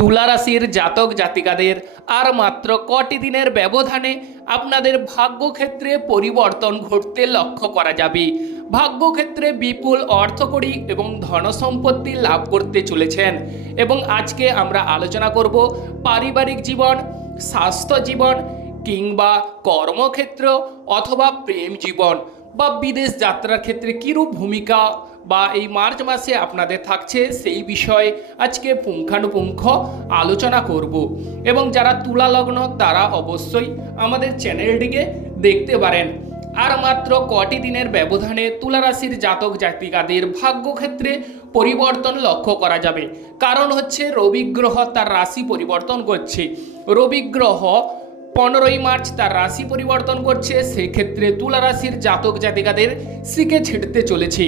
তুলা রাশির জাতক জাতিকাদের আর মাত্র কটি দিনের ব্যবধানে আপনাদের ভাগ্যক্ষেত্রে পরিবর্তন ঘটতে লক্ষ্য করা যাবে। ভাগ্যক্ষেত্রে বিপুল অর্থকড়ি এবং ধনসম্পত্তি লাভ করতে চলেছেন এবং আজকে আমরা আলোচনা করব পারিবারিক জীবন, স্বাস্থ্য জীবন কিংবা কর্মক্ষেত্র অথবা প্রেম জীবন বা বিদেশ যাত্রার ক্ষেত্রে কীরূপ ভূমিকা বা এই মার্চ মাসে আপনাদের থাকছে সেই বিষয়ে আজকে পুঙ্খানুপুঙ্খ আলোচনা করব। এবং যারা তুলা লগ্ন, তারা অবশ্যই আমাদের চ্যানেলটিকে দেখতে পারেন। আর মাত্র কটি দিনের ব্যবধানে তুলা রাশির জাতক জাতিকাদের ভাগ্যক্ষেত্রে পরিবর্তন লক্ষ্য করা যাবে। কারণ হচ্ছে রবি গ্রহ তার রাশি পরিবর্তন করছে। রবি গ্রহ পনেরোই মার্চ তার রাশি পরিবর্তন করছে, সেক্ষেত্রে তুলা রাশির জাতক জাতিকাদের শিখে ছেড়তে চলেছে।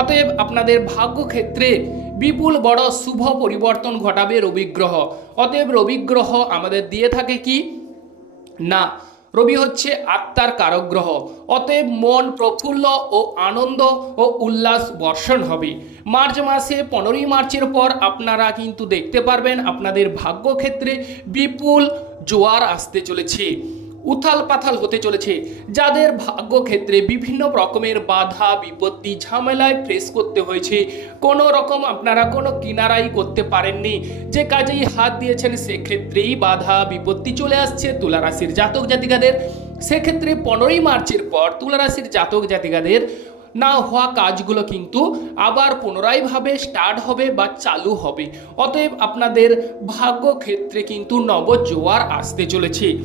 অতএব আপনাদের ভাগ্যক্ষেত্রে বিপুল বড় শুভ পরিবর্তন ঘটাবে রবি গ্রহ। অতএব রবি গ্রহ আমাদের দিয়ে থাকে কি? না, রবি হচ্ছে আত্মার কারক গ্রহ। অতএব মন প্রফুল্ল ও আনন্দ ও উল্লাস বর্ষণ হবে। মার্চ মাসে পনেরোই মার্চের পর আপনারা কিন্তু দেখতে পারবেন আপনাদের ভাগ্যক্ষেত্রে বিপুল জোয়ার আসতে চলেছে উথাল পাথাল হতে চলেছে। যাদের ভাগ্যক্ষেত্রে বিভিন্ন রকমের বাধা, বিপত্তি, ঝামেলায় ফেস করতে হয়েছে, কোনো রকম আপনারা কোনো কিনারাই করতে পারেননি। যে কাজেই হাত দিয়েছেন, সেক্ষেত্রেই বাধা, বিপত্তি চলে আসছে তুলারাশির জাতক জাতিকাদের। সেক্ষেত্রে পনেরোই মার্চের পর তুলা রাশির জাতক জাতিকাদের না হওয়া কাজগুলো কিন্তু আবার পুনরায়ভাবে স্টার্ট হবে বা চালু হবে। অতএব আপনাদের ভাগ্যক্ষেত্রে কিন্তু নবজোয়ার আসতে চলেছে।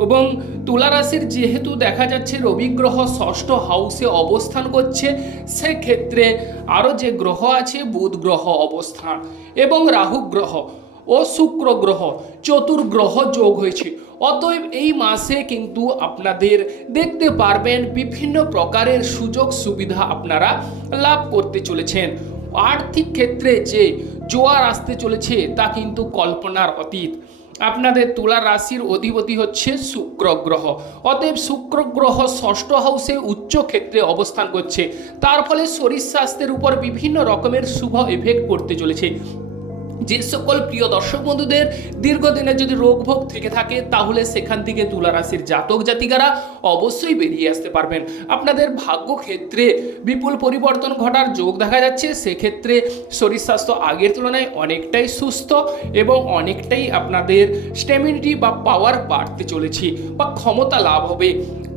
এবং তুলা রাশির যেহেতু দেখা যাচ্ছে রবি গ্রহ ষষ্ঠ হাউসে অবস্থান করছে, সেক্ষেত্রে আরও যে গ্রহ আছে বুধ গ্রহ অবস্থান এবং রাহু গ্রহ ও শুক্র গ্রহ, চতুর্গ্রহ যোগ হয়েছে। অতএব এই মাসে কিন্তু আপনাদের দেখতে পারবেন বিভিন্ন প্রকারের সুযোগ সুবিধা আপনারা লাভ করতে চলেছেন। আর্থিক ক্ষেত্রে যে জোয়ার আসতে চলেছে, তা কিন্তু কল্পনার অতীত। আপনাদের তুলা রাশির অধিপতি হচ্ছে শুক্র গ্রহ। অতএব শুক্র গ্রহ ষষ্ঠ হাউসে উচ্চ ক্ষেত্রে অবস্থান করছে। তার ফলে শরীর স্বাস্থ্যের উপর বিভিন্ন রকমের শুভ এফেক্ট পড়তে চলেছে। যে সকল প্রিয় দর্শক বন্ধুদের দীর্ঘদিনের যদি রোগভোগ থেকে থাকে, তাহলে সেখান থেকে তুলারাশির জাতক জাতিকারা অবশ্যই বেরিয়ে আসতে পারবেন। আপনাদের ভাগ্য ক্ষেত্রে বিপুল পরিবর্তন ঘটার যোগ দেখা যাচ্ছে। সেক্ষেত্রে শরীর স্বাস্থ্য আগের তুলনায় অনেকটাই সুস্থ এবং অনেকটাই আপনাদের স্ট্যামিনিটি বা পাওয়ার বাড়তে চলেছে বা ক্ষমতা লাভ হবে।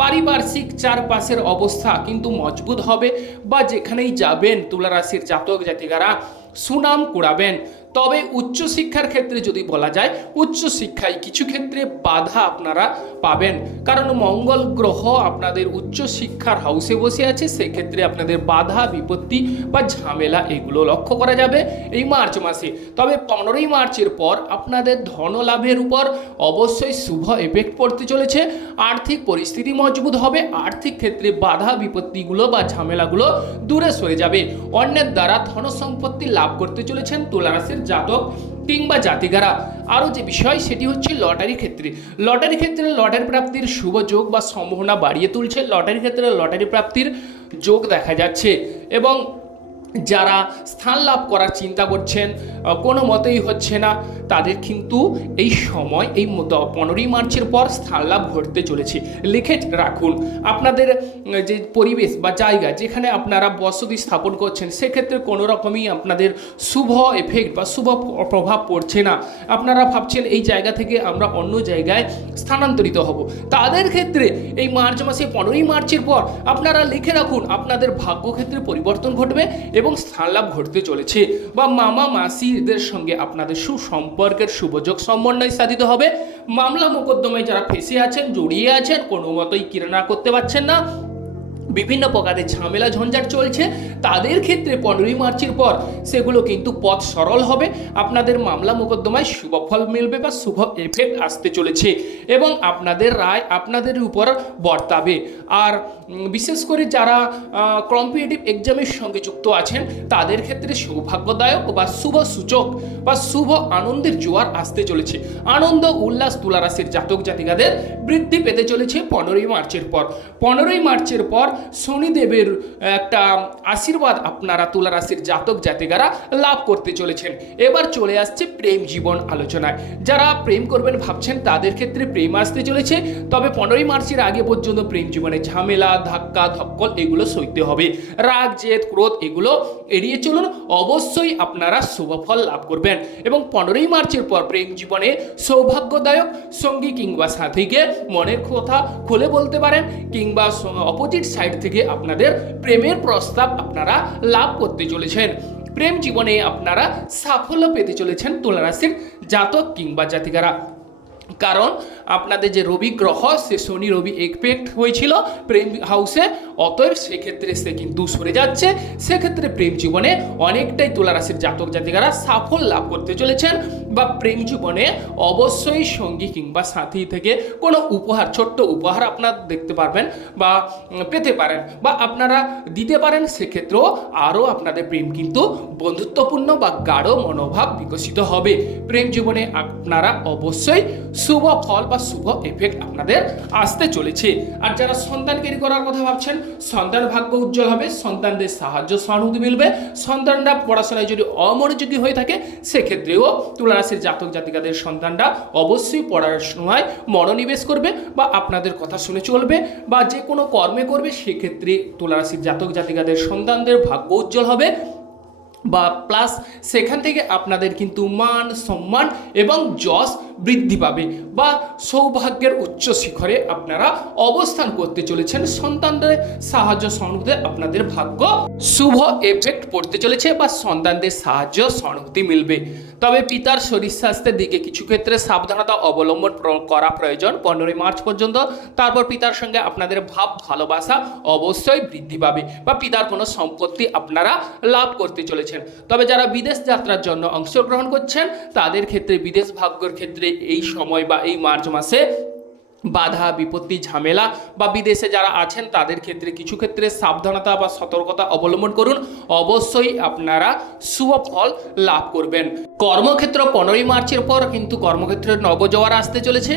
পারিপার্শ্বিক চারপাশের অবস্থা কিন্তু মজবুত হবে বা যেখানেই যাবেন, তুলারাশির জাতক জাতিকারা সুনাম কুড়াবেন। তবে উচ্চশিক্ষার ক্ষেত্রে যদি বলা যায়, উচ্চশিক্ষায় কিছু ক্ষেত্রে বাধা আপনারা পাবেন। কারণ মঙ্গল গ্রহ আপনাদের উচ্চশিক্ষার হাউসে বসে আছে, সেক্ষেত্রে আপনাদের বাধা, বিপত্তি বা ঝামেলা এগুলো লক্ষ্য করা যাবে এই মার্চ মাসে। তবে পনেরোই মার্চের পর আপনাদের ধন লাভের উপর অবশ্যই শুভ এফেক্ট পড়তে চলেছে। আর্থিক পরিস্থিতি মজবুত হবে, আর্থিক ক্ষেত্রে বাধা, বিপত্তিগুলো বা ঝামেলাগুলো দূরে সরে যাবে। অন্যের দ্বারা ধন সম্পত্তি লাভ করতে চলেছেন তুলারাশির জাতক কিংবা জাতিকারা। আরও যে বিষয়, সেটি হচ্ছে লটারি ক্ষেত্রে। লটারি ক্ষেত্রে লটারি প্রাপ্তির শুভ যোগ বা সম্ভাবনা বাড়িয়ে তুলছে। লটারি ক্ষেত্রে লটারি প্রাপ্তির যোগ দেখা যাচ্ছে এবং যারা স্থান লাভ করার চিন্তা করছেন কোনো মতেই হচ্ছে না। তাদের কিন্তু এই সময়, এই পনেরোই মার্চের পর স্থান লাভ ঘটতে চলেছে। লিখে রাখুন, আপনাদের যে পরিবেশ বা জায়গা যেখানে আপনারা বসতি স্থাপন করছেন, সেক্ষেত্রে কোনো রকমই আপনাদের শুভ এফেক্ট বা শুভ প্রভাব পড়ছে না। আপনারা ভাবছেন, এই জায়গা থেকে আমরা অন্য জায়গায় স্থানান্তরিত হব। তাদের ক্ষেত্রে এই মার্চ মাসে পনেরোই মার্চের পর আপনারা লিখে রাখুন, আপনাদের ভাগ্যক্ষেত্রে পরিবর্তন ঘটবে এবং স্থান লাভ ঘটতে চলেছে। বা মামা মাসিদের সঙ্গে আপনাদের সুসম্পর্কের শুভযোগ সমন্বয় সাধিত হবে। মামলা মোকদ্দমায় যারা ফেঁসে আছেন, জড়িয়ে আছেন কোনো মতোই কিরানা করতে পারছেন না। বিভিন্ন প্রকারের ঝামেলা, ঝঞ্ঝাট চলছে। তাদের ক্ষেত্রে পনেরোই মার্চের পর সেগুলো কিন্তু পথ সরল হবে। আপনাদের মামলা মোকদ্দমায় শুভ ফল মিলবে বা শুভ এফেক্ট আসতে চলেছে এবং আপনাদের রায় আপনাদের উপর বর্তাবে। আর বিশেষ করে যারা কম্পিটিটিভ এক্সামের সঙ্গে যুক্ত আছেন, তাদের ক্ষেত্রে সৌভাগ্যদায়ক বা শুভ সূচক বা শুভ আনন্দের জোয়ার আসতে চলেছে। আনন্দ, উল্লাস, তুলারাশির জাতক জাতিকাদের বৃদ্ধি পেতে চলেছে পনেরোই মার্চের পর। পনেরোই মার্চের পর শনিদেবের একটা আশীর্বাদ আপনারা তুলা রাশির জাতক জাতিকারা লাভ করতে চলেছেন। এবার চলে আসছে প্রেম জীবন আলোচনায়। যারা প্রেম করবেন ভাবছেন তাদের ক্ষেত্রে প্রেম আসতে চলেছে, তবে পনেরোই মার্চের আগে পর্যন্ত প্রেম জীবনে ঝামেলা, ধাক্কা, ধক্কল এগুলো সইতে হবে। রাগ, জেদ, ক্রোধ এগুলো এড়িয়ে চলুন, অবশ্যই আপনারা শুভফল লাভ করবেন। এবং পনেরোই মার্চের পর প্রেম জীবনে সৌভাগ্যদায়ক সঙ্গী কিংবা সাথীকে মনের কথা খুলে বলতে পারেন কিংবা অপোজিট সাইড থেকে আপনাদের প্রেমের প্রস্তাব আপনারা লাভ করতে চলেছেন। প্রেম জীবনে আপনারা সাফল্য পেতে চলেছেন তুলা রাশির জাতক কিংবা জাতিকারা। কারণ আপনাদের যে রবি গ্রহ, সে শনি রবি এক্সপেক্ট হয়েছিল, প্রেম হাউসে অতএব সেক্ষেত্রে সে কিন্তু সরে যাচ্ছে। সেক্ষেত্রে প্রেম জীবনে অনেকটাই তুলা রাশির জাতক জাতিকারা সাফল্য লাভ করতে চলেছেন বা প্রেম জীবনে অবশ্যই সঙ্গী কিংবা সাথী থেকে কোনো উপহার, ছোট্ট উপহার আপনার দেখতে পারবেন বা পেতে পারেন বা আপনারা দিতে পারেন। সেক্ষেত্রেও আরও আপনাদের প্রেম কিন্তু বন্ধুত্বপূর্ণ বা গাঢ় মনোভাব বিকশিত হবে। প্রেম জীবনে আপনারা অবশ্যই শুভ ফল বা শুভ এফেক্ট আপনাদের আসতে চলেছে। আর যারা সন্তানকেরি করার কথা ভাবছেন সন্তান ভাগ্য উজ্জ্বল হবে, সন্তানদের সাহায্য সহানুভূতি মিলবে, সন্তানরা পড়াশোনায় যদি অমনোযোগী হয়ে থাকে, সেক্ষেত্রেও তুলারাশির জাতক জাতিকাদের সন্তানরা অবশ্যই পড়াশোনায় মনোনিবেশ করবে বা আপনাদের কথা শুনে চলবে বা যে কোনো কর্মে করবে, সেক্ষেত্রে তুলারাশির জাতক জাতিকাদের সন্তানদের ভাগ্য উজ্জ্বল হবে। বা প্লাস সেখান থেকে আপনাদের কিন্তু মান, সম্মান এবং যশ বৃদ্ধি পাবে বা সৌভাগ্যের উচ্চ শিখরে আপনারা অবস্থান করতে চলেছেন। সন্তানদের সাহায্য সহানুভূতি আপনাদের ভাগ্য শুভ এফেক্ট পড়তে চলেছে বা সন্তানদের সাহায্য সহানুভূতি মিলবে। তবে পিতার শরীর স্বাস্থ্যের দিকে কিছু ক্ষেত্রে সাবধানতা অবলম্বন করা প্রয়োজন। পনেরোই মার্চ পর্যন্ত তারপর পিতার সঙ্গে আপনাদের ভাব, ভালোবাসা অবশ্যই বৃদ্ধি পাবে বা পিতার কোনো সম্পত্তি আপনারা লাভ করতে চলেছেন তবে যারা বিদেশ যাত্রার জন্য অংশগ্রহণ করছেন, তাদের ক্ষেত্রে, বিদেশ ভাগ্যের ক্ষেত্রে এই সময় বা এই মার্চ মাসে বাধা, বিপত্তি, ঝামেলা বা বিদেশে যারা আছেন, তাদের ক্ষেত্রে কিছু ক্ষেত্রে সাবধানতা বা সতর্কতা অবলম্বন করুন। অবশ্যই আপনারা শুভ ফল লাভ করবেন। কর্মক্ষেত্র পনেরোই মার্চের পর কিন্তু কর্মক্ষেত্রে নবজোয়ার আসতে চলেছে।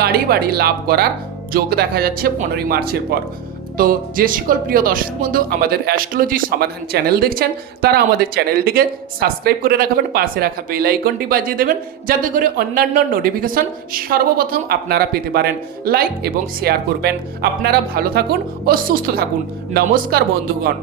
গাড়ি বাড়ি লাভ করার যোগ দেখা যাচ্ছে পনেরোই মার্চের পর। তো যে সকল প্রিয় দর্শক বন্ধু আমাদের অ্যাস্ট্রোলজি সমাধান চ্যানেল দেখছেন, তারা আমাদের চ্যানেলটিকে সাবস্ক্রাইব করে রাখবেন, পাশে রাখা বেল আইকনটি বাজিয়ে দেবেন, যাতে করে অন্যান্য নোটিফিকেশন সর্বপ্রথম আপনারা পেতে পারেন। লাইক এবং শেয়ার করবেন। আপনারা ভালো থাকুন ও সুস্থ থাকুন। নমস্কার বন্ধুগণ।